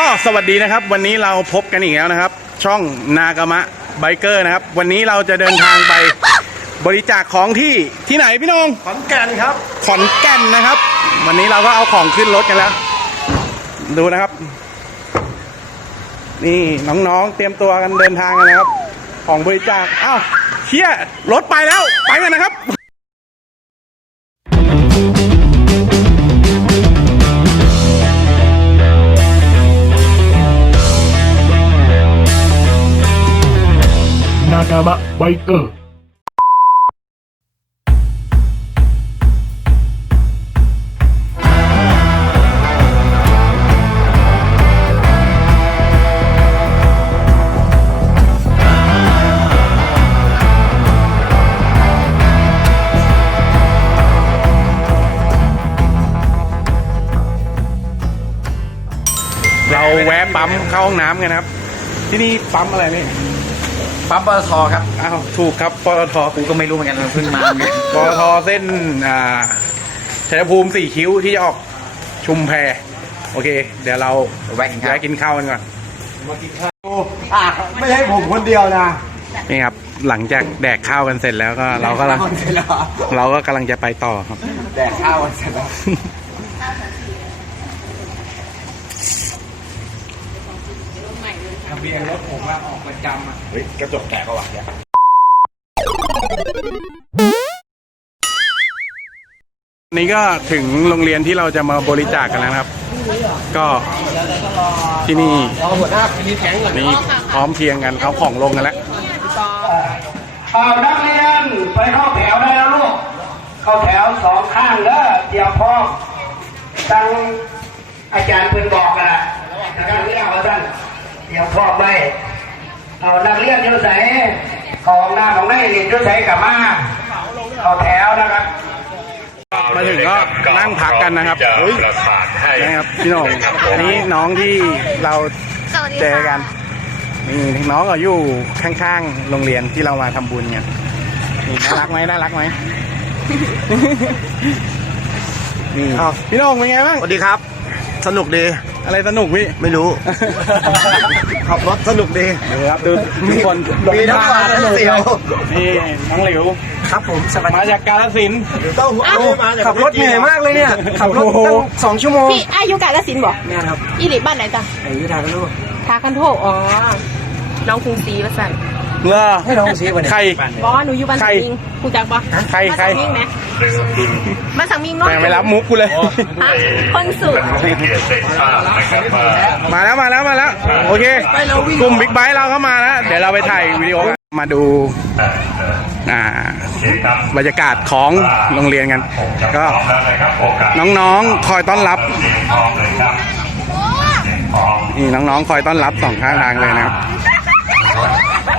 ก็สวัสดีนะครับ วันนี้เราพบกันอีกแล้วนะครับ ช่องนากามะไบเกอร์นะครับ วันนี้เราจะเดินทางไปบริจาคของที่ที่ไหนพี่นงขอนแก่นครับ ขอนแก่นนะครับ วันนี้เราก็เอาของขึ้นรถกันแล้ว ดูนะครับ นี่น้องๆเตรียมตัวกันเดินทางกันนะครับ ของบริจาคอ้าวเชี่ยรถไปแล้วไปกันนะครับ นากามะไบเกอร์เราแวะปั๊มเข้าห้องน้ำกันนะครับ ที่นี่ปั๊มอะไรนี่ ปั๊มปตทครับอ้าวถูกครับปตทกูก็ไม่รู้เหมือนกันเพิ่งมาไงปตทเส้นอ่าชัยภูมิสี่คิ้วที่จะออกชุมแพโอเค เดี๋ยวเราแวะกินข้าวแวะกินข้าวกันก่อนอะไม่ใช่ผมคนเดียวนะนี่ครับหลังจากแดกข้าวกันเสร็จแล้วก็เราก็กำลังเสร็จแล้วเหรอเราก็กำลังจะไปต่อครับ แดกข้าวกันเสร็จแล้ว ทะ เบียนรถผมว่าออกประจำอะเฮ้ยกระจกแตกก็วะเนี่ยนี่ก็ถึงโรงเรียนที่เราจะมาบริจาคกันแล้วนะครับ ก็ที่นี่เราหัวหน้าพินิจแข็งก่อนนี่พร้อมเพรียงกันเอาของลงกันแล้วเอานักเรียนไปเข้าแถวได้แล้วลูก เข้าแถวสองข้างเด้อเตรียมพร้อมตั้งอาจารย์เพิ่นบอกกันละนักเรียนเอาท่าน เตรียมพร้อมไว้เอานักเรียนอยุ่ใสของหน้าของในเรียนอยุ่ใสกลับมาเข้าแถวนะครับมาถึงก็นั่งพักกันนะครับเฮ้ยนะครับพี่หน้องอันนี้น้องที่เราเจอกันนี่น้องก็อยู่ข้างๆโรงเรียนที่เรามาทำบุญกันนี่น่ารักไหมน่ารักไหมนี่พี่หน้องเป็นไงบ้างสวัสดีครับ สนุกดี อะไรสนุกพี่ ไม่รู้ ขับรถสนุกดี ดูครับดูทุกคนมีทั้งหวานทั้งเสียว นี่น้องหลิว ครับผมสวัสดีมาจากกาฬสินธุ์ต้องขับรถเหนื่อยมากเลยเนี่ย ขับรถตั้งสองชั่วโมงพี่อายุกาลสินธุ์บอกเนี่ยครับอีหลีบ้านไหนจ้ะไอ้ยุทธาก็รู้ทาคันโทอ๋อน้องกรุงศรีวสันต์ เลอให้น้องซีวันนี้ใคร บอหนูอยู่บ้านใครสังมิงกูจักปะใครใคร บ้านสังมิงไหมบ้านสังมิงเนาะแม่งไม่รับมุกกูเลย ฮะคนสุดมาแล้วมาแล้วมาแล้ว โอเค กลุ่มบิ๊กไบค์เราก็มาแล้ว เดี๋ยวเราไปถ่ายวิดีโอกันมาดูอ่าบรรยากาศของโรงเรียนกัน ก็น้องๆคอยต้อนรับ นี่น้องๆคอยต้อนรับสองข้างทางเลยนะครับ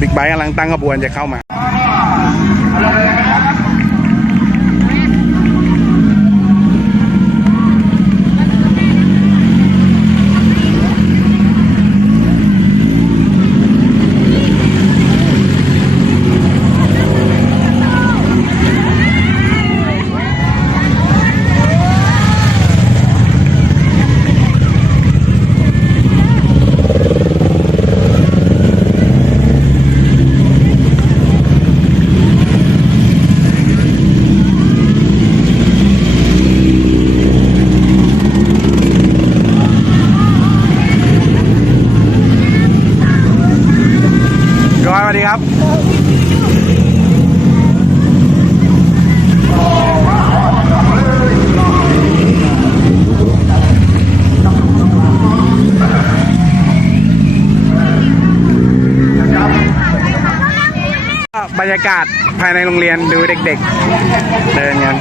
บิ๊กไบค์กำลังตั้งขบวนจะเข้ามา ร้อยสวัสดีครับ บรรยากาศภาย ในโรงเรียนดูเด็กๆ เดินกัน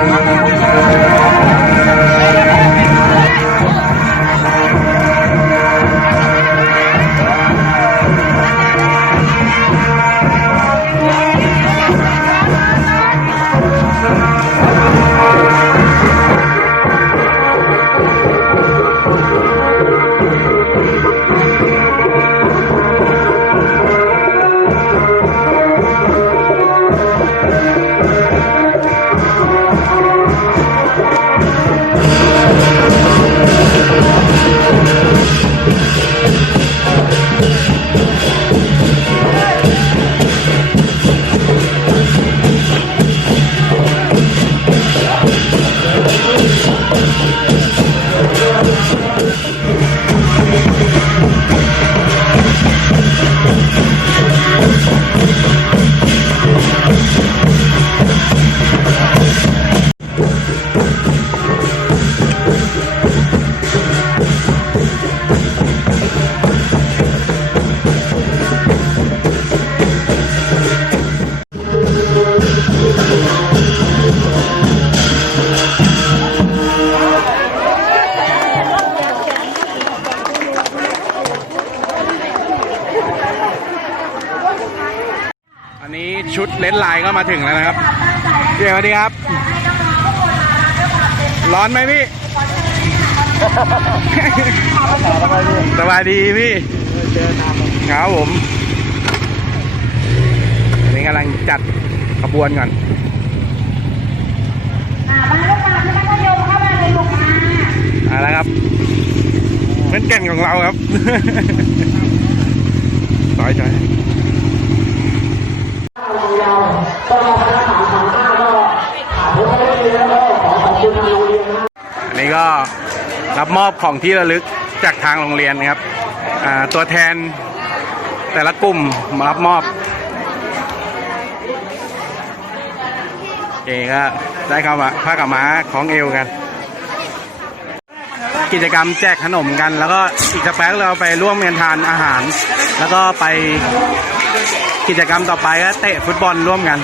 Música มาถึงแล้วนะครับพี่เอกสวัสดีครับ ร้อนไหมพี่สวัสดีพี่ครับผมอันนี้กำลังจัดขบวนก่อนมาลูกมาที่มัธยมเข้ามาเลยลูกมาเอาละครับเพื่อนเก่งของเราครับต่อยจอยอันนี้ก็รับมอบของที่ระลึกจากทางโรงเรียนนะครับตัวแทนแต่ละกลุ่มมารับมอบโอเคก็ได้เข้ามาผ้ากับม้าของเอวกัน กิจกรรมแจกขนมกัน แล้วก็อีกสักแป๊บเราไปร่วมกันทานอาหาร แล้วก็ไป กิจกรรมต่อไปก็เตะฟุตบอลร่วมกัน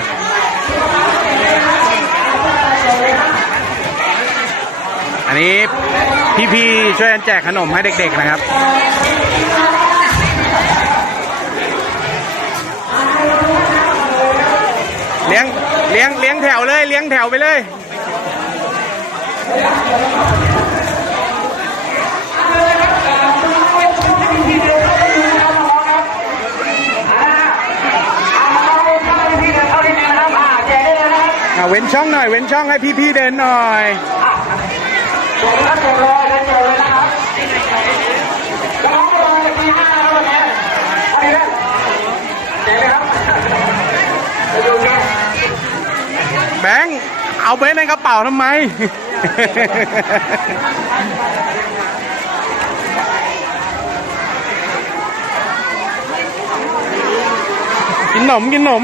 อันนี้พี่ๆช่วยกันแจกขนมให้เด็กๆนะครับเลี้ยงเลี้ยงเลี้ยงแถวเลย เลี้ยงแถวไปเลย อ่เว้นช่องหน่อยเว้นช่องให้พี่ๆเดินหน่อยผมก็เจ็บรอยนะเจ็บเลยนะครับแล้วน้องรอปีห้าแล้วเนี่วันนี้นะเจ็บเลยครับไปดูกันแบงค์เอาเบนในกระเป๋าทำไม กินหนมกินหนม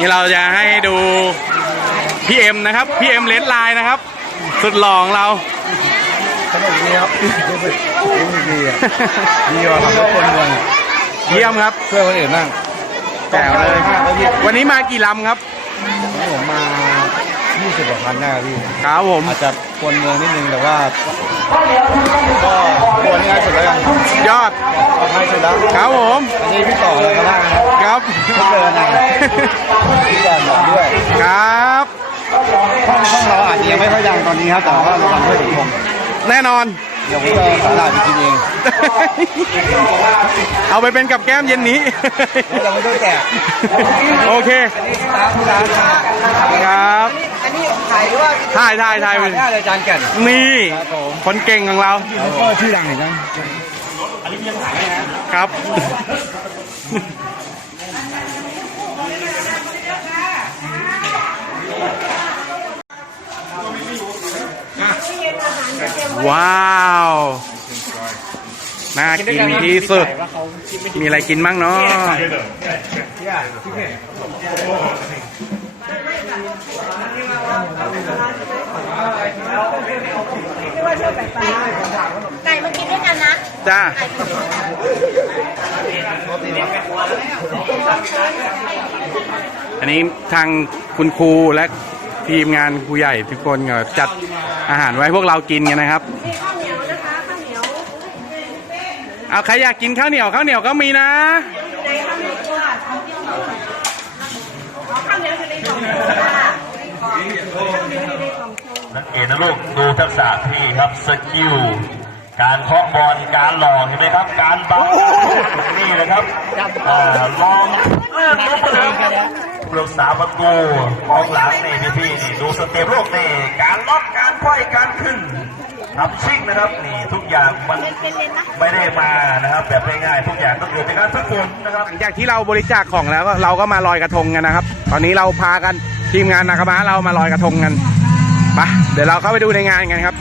นี่เราจะให้ดูพี่เอ็มนะครับพี่เอ็มเลนไลน์นะครับ สุดหล่อของเราสนุกดีครับรู้สึกรู้สึกดีอะดีกว่าขับรถคนเมืองอะเยี่ยมครับช่วยคนอื่นบ้างแจ๋วเลยวันนี้มากี่ลำครับผมมา 20กว่าคันได้พี่ครับผมอาจจะคนเมืองนิดนึงแต่ว่าก็ควรง่ายสุดแล้วกันยอดง่ายสุดแล้วครับผมอันนี้พี่ต่อเลยกันล่างนะครับครับพี่เดินนะพี่เดินบอกด้วยครับห้องห้องเราอาจจะยังไม่ค่อยดังตอนนี้ครับแต่ว่าเราทำเพื่อสังคมแน่นอนเดี๋ยวผมจะเอาสาหร่ายไปกินเองเอาไปเป็นกับแก้มเย็นนี้ เราไม่ต้องแจกโอเคตามร้านค่ะครับอันนี้ขายหรือว่าถ่ายถ่ายถ่ายขายได้เลยจานแก่นนี่ครับผมคนเก่งของเราก็ชื่อดังเห็นไหมครับ ว้าว น่ากินที่สุด มีอะไรกินบ้างเนาะไก่มากินด้วยกันนะจ้าอันนี้ทางคุณครูและ ทีมงานครูใหญ่ทุกคนก็จัดอาหารไว้พวกเรากินกันนะครับข้าวเหนียวนะคะข้าวเหนียวเอาใครอยากกินข้าวเหนียวข้าวเหนียวก็มีนะในข้าวเหนียวตัวข้าวเหนียวอยู่ในกล่องโฟมค่ะนักเอกนะลูกดูทักษะพี่ครับสกิลการเคาะบอลการหลอกเห็นไหมครับ การบังนี่เลยครับอ่าลองเลื่อน ลุกไปเลยผู้รักษาประตูกองหลังนี่พี่พี่ๆนี่ดูสเต็ปโลกนี่การล็อกการค่อยการขึ้นทำชิ่งนะครับนี่ทุกอย่างมันไม่ได้มานะครับ แบบง่ายๆทุกอย่างต้องเกิดจากการฝึกฝนนะครับหลังจากที่เราบริจาคของแล้วก็เราก็มาลอยกระทงกันนะครับ ตอนนี้เราพากันทีมงานนาคามาเรามาลอยกระทงกันไปเดี๋ยวเราเข้าไปดูในงานกันครับ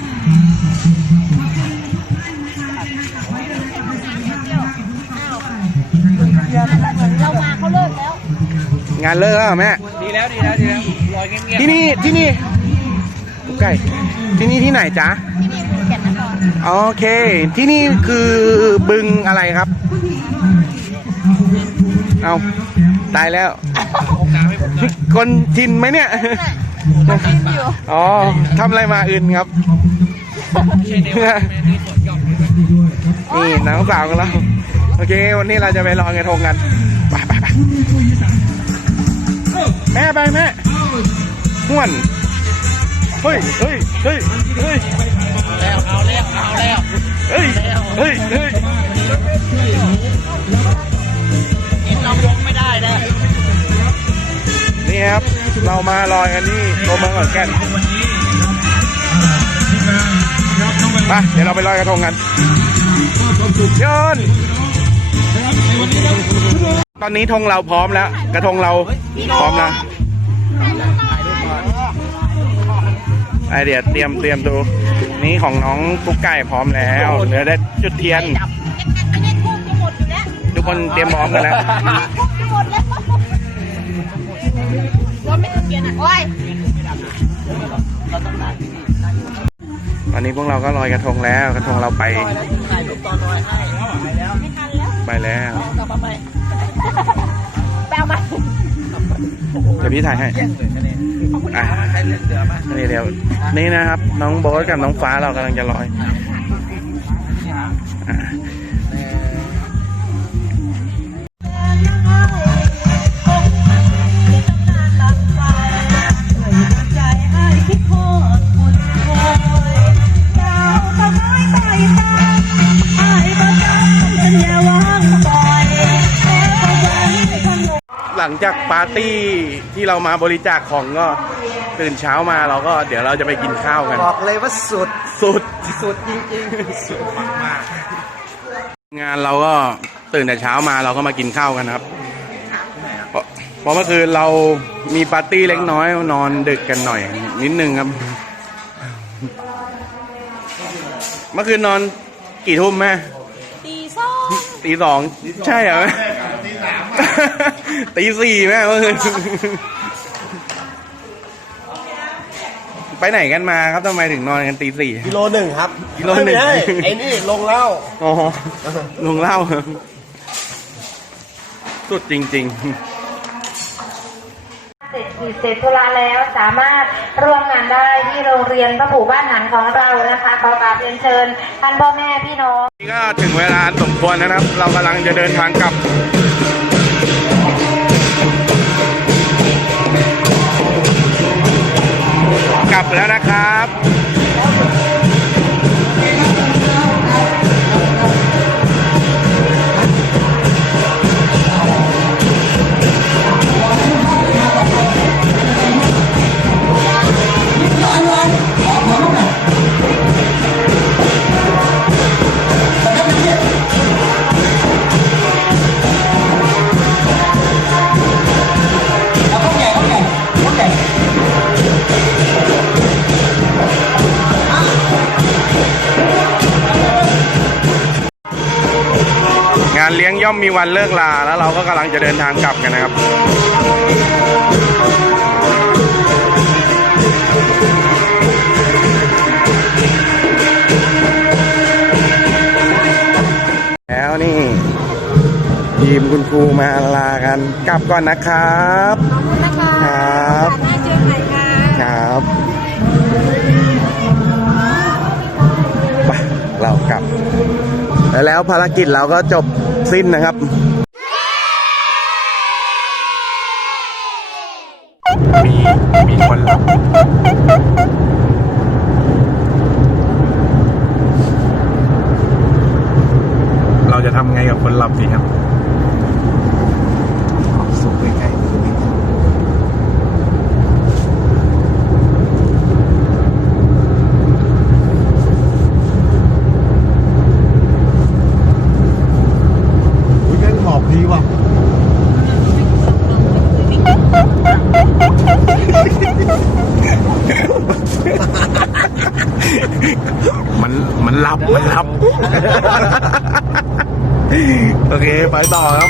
เรามาเขาเลิกแล้ว งานเลิกแล้วเหรอแม่ดีแล้วดีแล้วดีแล้วลอยเงียบที่นี่ที่นี่กุ๊กไก่ที่นี่ที่ไหนจ๊ะที่นี่คือแก่นนครโอเค ที่นี่คือบึงอะไรครับ เอาตายแล้ว คนทินไหมเนี่ยมันกินอยู่อ๋อทำอะไรมาอื่นครับ นี่น้องสาวของเรา โอเค วันนี้เราจะไปลอยกระทงกันไปไปไป แม่ไปแม่ห่วนเฮ้ยเฮ้ยเฮ้ยเฮ้ยแล้วเอาแล้วเอาแล้วเฮ้ยเฮ้ยเฮ้ยกินเราลงไม่ได้นะนี่ครับ เรามาลอยกันที่ตัวเมืองขอนแก่นไปเดี๋ยวเราไปลอยกระทงกันโยน ตอนนี้ธงเราพร้อมแล้ว กระทงเราพร้อมแล้วไอเดียเตรียมเตรียมดู นี่ของน้องกุ๊กไก่พร้อมแล้วเหลือได้จุดเทียน ทุกคนเตรียมพร้อมกันแล้วทูบจะหมดแล้วว่าไม่ต้องเกียนนนี้พวกเราก็ลอยกระทงแล้ว กระทงเราไป ไปแล้ว แปลมาเดี๋ยวพี่ถ่ายให้แย่งเลยคะแนนอะใครเลือกเสือมานี่เดี๋ยวนี่นะครับ น้องโบ๊ทกับน้องฟ้าเรากำลังจะลอย งจากปาร์ตี้ที่เรามาบริจาคของก็ตื่นเช้ามาเราก็เดี๋ยวเราจะไปกินข้าวกัน บอกเลยว่าสุดสุดสุดจริงๆสุดมากงานเราก็ตื่นแต่เช้ามาเราก็มากินข้าวกันครับเพราะเพราะเมื่อคืนเรามีปาร์ตี้เล็กน้อยนอนดึกกันหน่อย นิดนึงครับ เมื่อคืนนอนกี่ทุ่มแม่ตีสองตีสองใช่เหรอแม่ ตีสี่แม่เมื่อคืนไปไหนกันมาครับทำไมถึงนอนกันตีสี่กิโลหนึ่งครับกิโลหนึ่งไม่ใช่ไอ้นี่ลงเหล้าอ๋อลุงเล่าสุดจริงเสร็จกิจเสร็จธุระแล้วสามารถร่วมงานได้ที่โรงเรียนพระผูบ้านหันของเรานะคะขอกราบเรียนเชิญท่านพ่อแม่พี่น้องๆนี่ก็ถึงเวลาสมควรนะครับ เรากำลังจะเดินทางกลับ กลับแล้วนะครับ เลี้ยงย่อมมีวันเลิกลา แล้วเราก็กำลังจะเดินทางกลับกันนะครับ แล้วนี่ทีมคุณครูมาลากัน กลับก่อนนะครับ ขอบคุณนะคะ แล้วภารกิจเราก็จบสิ้นนะครับมีมีคนรับเราจะทำไงกับคนหลับดีครับสุกใกล้ๆ มันมันหลับ มันหลับ โอเคไปต่อครับ